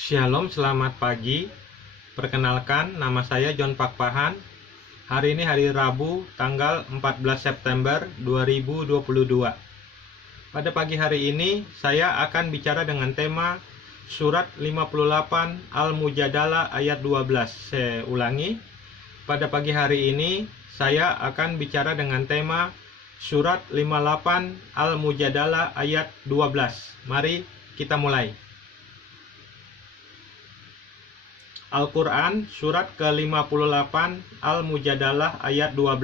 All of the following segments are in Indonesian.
Shalom, selamat pagi. Perkenalkan, nama saya John Pakpahan. Hari ini hari Rabu, tanggal 14 September 2022. Pada pagi hari ini, saya akan bicara dengan tema Surat 58 Al-Mujadalah ayat 12. Saya ulangi, pada pagi hari ini, saya akan bicara dengan tema Surat 58 Al-Mujadalah ayat 12. Mari kita mulai. Al-Quran Surat ke-58 Al-Mujadalah ayat 12.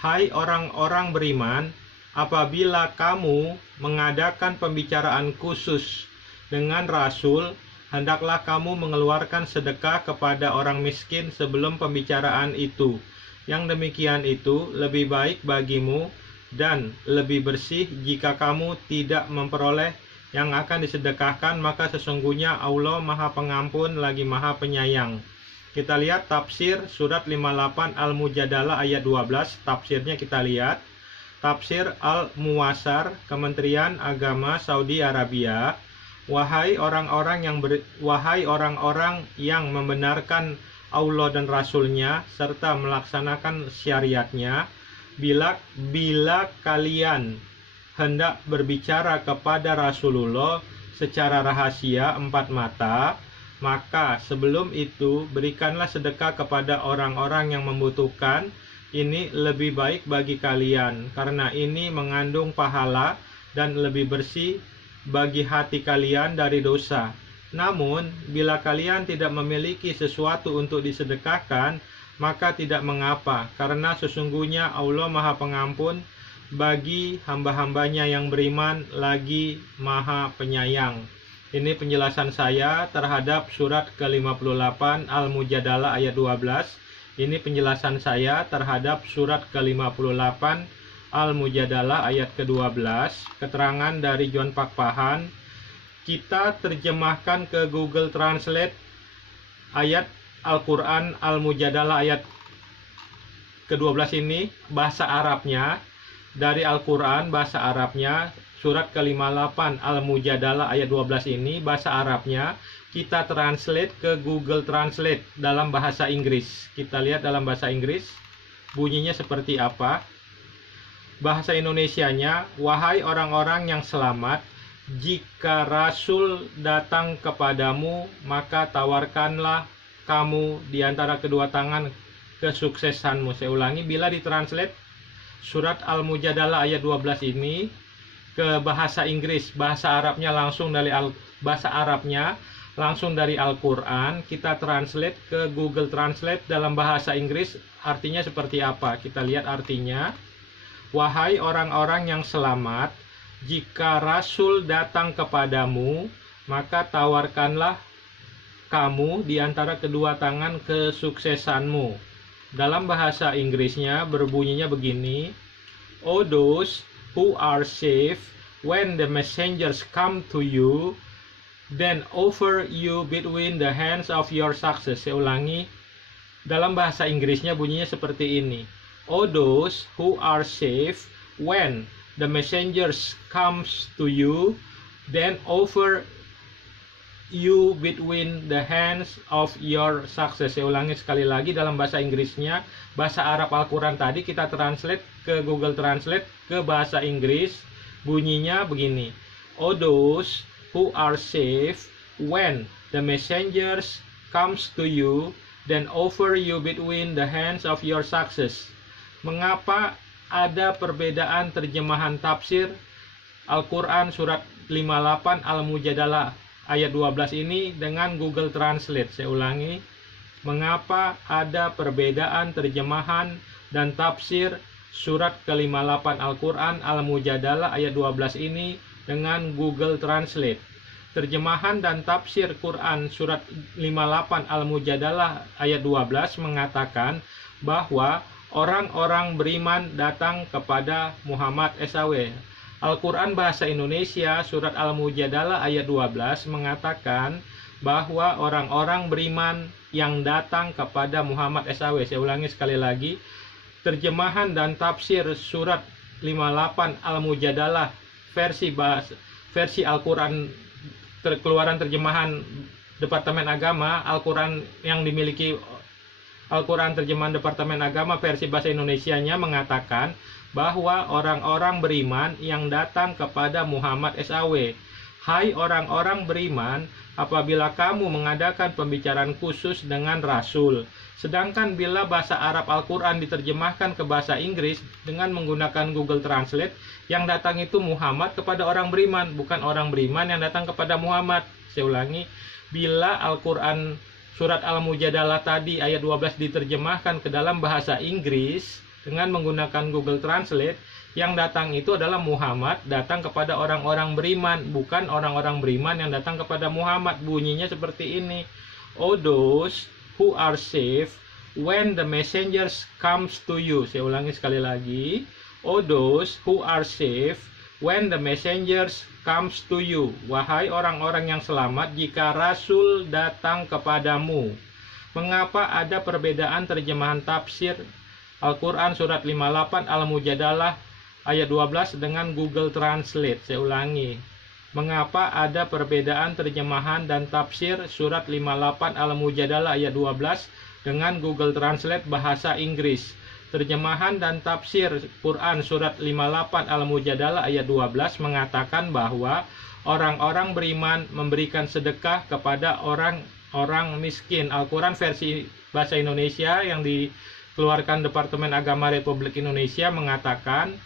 Hai orang-orang beriman, apabila kamu mengadakan pembicaraan khusus dengan Rasul, hendaklah kamu mengeluarkan sedekah kepada orang miskin sebelum pembicaraan itu. Yang demikian itu lebih baik bagimu dan lebih bersih jika kamu tidak memperoleh yang akan disedekahkan, maka sesungguhnya Allah Maha Pengampun lagi Maha Penyayang. Kita lihat tafsir surat 58 Al-Mujadalah ayat 12. Tafsirnya kita lihat. Tafsir Al-Muwasar, Kementerian Agama Saudi Arabia. Wahai orang-orang yang membenarkan Allah dan Rasul-Nya serta melaksanakan syariatnya, bila kalian hendak berbicara kepada Rasulullah secara rahasia empat mata, maka sebelum itu berikanlah sedekah kepada orang-orang yang membutuhkan. Ini lebih baik bagi kalian, karena ini mengandung pahala dan lebih bersih bagi hati kalian dari dosa. Namun, bila kalian tidak memiliki sesuatu untuk disedekahkan, maka tidak mengapa, karena sesungguhnya Allah Maha Pengampun bagi hamba-hambanya yang beriman lagi Maha Penyayang. Ini penjelasan saya terhadap surat ke-58 Al-Mujadalah ayat 12. Ini penjelasan saya terhadap surat ke-58 Al-Mujadalah ayat ke-12. Keterangan dari John Pakpahan. Kita terjemahkan ke Google Translate ayat Al-Quran Al-Mujadalah ayat ke-12 ini, bahasa Arabnya. Dari Al-Quran bahasa Arabnya, surat ke-58 Al-Mujadalah ayat 12 ini, bahasa Arabnya, kita translate ke Google Translate dalam bahasa Inggris. Kita lihat dalam bahasa Inggris, bunyinya seperti apa. Bahasa Indonesianya, wahai orang-orang yang selamat, jika Rasul datang kepadamu, maka tawarkanlah kamu di antara kedua tangan kesuksesanmu. Saya ulangi, bila ditranslate surat Al-Mujadalah ayat 12 ini ke bahasa Inggris, bahasa Arabnya langsung dari Al-Quran, kita translate ke Google Translate dalam bahasa Inggris, artinya seperti apa? Kita lihat artinya. Wahai orang-orang yang selamat, jika Rasul datang kepadamu, maka tawarkanlah kamu di antara kedua tangan kesuksesanmu. Dalam bahasa Inggrisnya berbunyinya begini. O those who are safe, when the messengers come to you, then offer you between the hands of your success. Saya ulangi. Dalam bahasa Inggrisnya bunyinya seperti ini. O those who are safe, when the messengers comes to you, then offer you between the hands of your success. Saya ulangi sekali lagi, dalam bahasa Inggrisnya, bahasa Arab Al-Quran tadi kita translate ke Google Translate ke bahasa Inggris, bunyinya begini. O those who are safe, when the messengers comes to you, then offer you between the hands of your success. Mengapa ada perbedaan terjemahan tafsir Al-Quran surat 58 Al-Mujadalah ayat 12 ini dengan Google Translate? Saya ulangi, mengapa ada perbedaan terjemahan dan tafsir surat ke-58 Al-Quran Al-Mujadalah ayat 12 ini dengan Google Translate? Terjemahan dan tafsir Quran surat 58 Al-Mujadalah ayat 12 mengatakan bahwa orang-orang beriman datang kepada Muhammad SAW. Al-Quran Bahasa Indonesia Surat Al-Mujadalah ayat 12 mengatakan bahwa orang-orang beriman yang datang kepada Muhammad SAW. Saya ulangi sekali lagi. Terjemahan dan tafsir Surat 58 Al-Mujadalah versi Al-Quran keluaran terjemahan Departemen Agama, Al-Quran yang dimiliki Al-Quran terjemahan Departemen Agama versi bahasa Indonesianya mengatakan bahwa orang-orang beriman yang datang kepada Muhammad SAW. Hai orang-orang beriman, apabila kamu mengadakan pembicaraan khusus dengan Rasul. Sedangkan bila bahasa Arab Al-Quran diterjemahkan ke bahasa Inggris dengan menggunakan Google Translate, yang datang itu Muhammad kepada orang beriman, bukan orang beriman yang datang kepada Muhammad. Saya ulangi, bila Al-Quran surat Al-Mujadalah tadi ayat 12 diterjemahkan ke dalam bahasa Inggris dengan menggunakan Google Translate, yang datang itu adalah Muhammad datang kepada orang-orang beriman, bukan orang-orang beriman yang datang kepada Muhammad. Bunyinya seperti ini. O those who are saved when the messengers comes to you. Saya ulangi sekali lagi. O those who are saved when the messengers comes to you. Wahai orang-orang yang selamat jika Rasul datang kepadamu. Mengapa ada perbedaan terjemahan tafsir Al-Quran surat 58 Al-Mujadalah ayat 12 dengan Google Translate? Saya ulangi. Mengapa ada perbedaan terjemahan dan tafsir surat 58 Al-Mujadalah ayat 12 dengan Google Translate bahasa Inggris? Terjemahan dan tafsir Quran surat 58 Al-Mujadalah ayat 12 mengatakan bahwa orang-orang beriman memberikan sedekah kepada orang-orang miskin. Al-Quran versi bahasa Indonesia yang dikeluarkan Departemen Agama Republik Indonesia mengatakan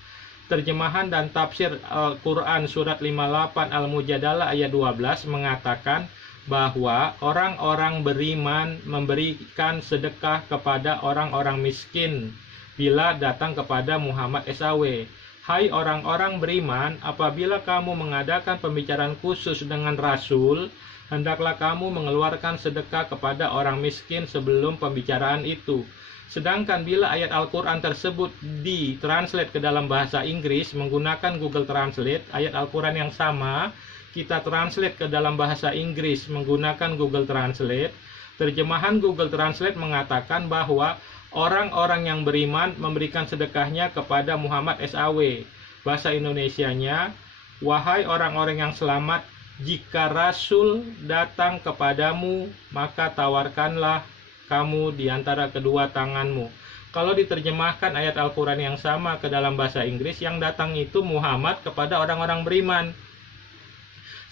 terjemahan dan tafsir Al-Quran surat 58 Al-Mujadalah ayat 12 mengatakan bahwa orang-orang beriman memberikan sedekah kepada orang-orang miskin bila datang kepada Muhammad SAW. Hai orang-orang beriman, apabila kamu mengadakan pembicaraan khusus dengan Rasul, hendaklah kamu mengeluarkan sedekah kepada orang miskin sebelum pembicaraan itu. Sedangkan bila ayat Al-Quran tersebut ditranslate ke dalam bahasa Inggris menggunakan Google Translate, ayat Al-Quran yang sama kita translate ke dalam bahasa Inggris menggunakan Google Translate, terjemahan Google Translate mengatakan bahwa orang-orang yang beriman memberikan sedekahnya kepada Muhammad SAW. Bahasa Indonesianya, wahai orang-orang yang selamat, jika Rasul datang kepadamu, maka tawarkanlah kamu di antara kedua tanganmu. Kalau diterjemahkan ayat Al-Quran yang sama ke dalam bahasa Inggris, yang datang itu Muhammad kepada orang-orang beriman.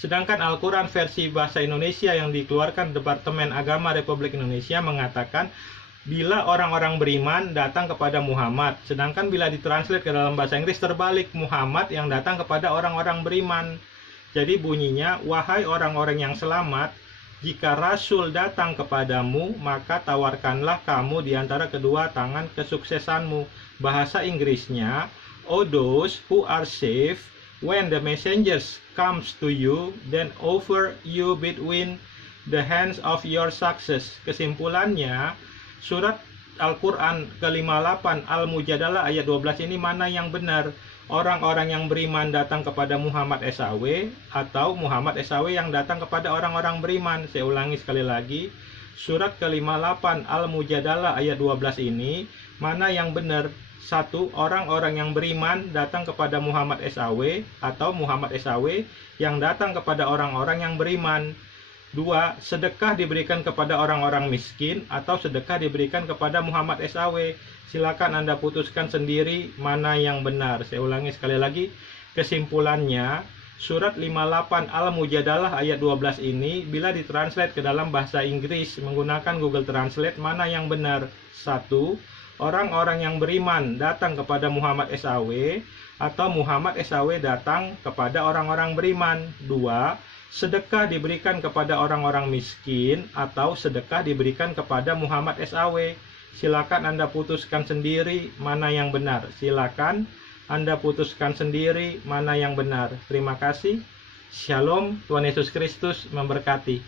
Sedangkan Al-Quran versi bahasa Indonesia yang dikeluarkan Departemen Agama Republik Indonesia mengatakan bila orang-orang beriman datang kepada Muhammad. Sedangkan bila ditranslate ke dalam bahasa Inggris terbalik, Muhammad yang datang kepada orang-orang beriman. Jadi bunyinya, wahai orang-orang yang selamat, jika Rasul datang kepadamu, maka tawarkanlah kamu di antara kedua tangan kesuksesanmu. Bahasa Inggrisnya, O those who are saved, when the messengers comes to you, then offer you between the hands of your success. Kesimpulannya, surat Al-Quran ke-58 Al-Mujadalah ayat 12 ini mana yang benar? Orang-orang yang beriman datang kepada Muhammad SAW atau Muhammad SAW yang datang kepada orang-orang beriman? Saya ulangi sekali lagi, surat ke-58 Al-Mujadalah ayat 12 ini mana yang benar? Satu, orang-orang yang beriman datang kepada Muhammad SAW atau Muhammad SAW yang datang kepada orang-orang yang beriman. Dua, sedekah diberikan kepada orang-orang miskin atau sedekah diberikan kepada Muhammad SAW. Silakan Anda putuskan sendiri mana yang benar. Saya ulangi sekali lagi, kesimpulannya surat 58 Al-Mujadalah ayat 12 ini bila ditranslate ke dalam bahasa Inggris menggunakan Google Translate mana yang benar? Satu, orang-orang yang beriman datang kepada Muhammad SAW atau Muhammad SAW datang kepada orang-orang beriman. Dua, sedekah diberikan kepada orang-orang miskin atau sedekah diberikan kepada Muhammad SAW. Silakan Anda putuskan sendiri mana yang benar. Silakan Anda putuskan sendiri mana yang benar. Terima kasih. Shalom, Tuhan Yesus Kristus memberkati.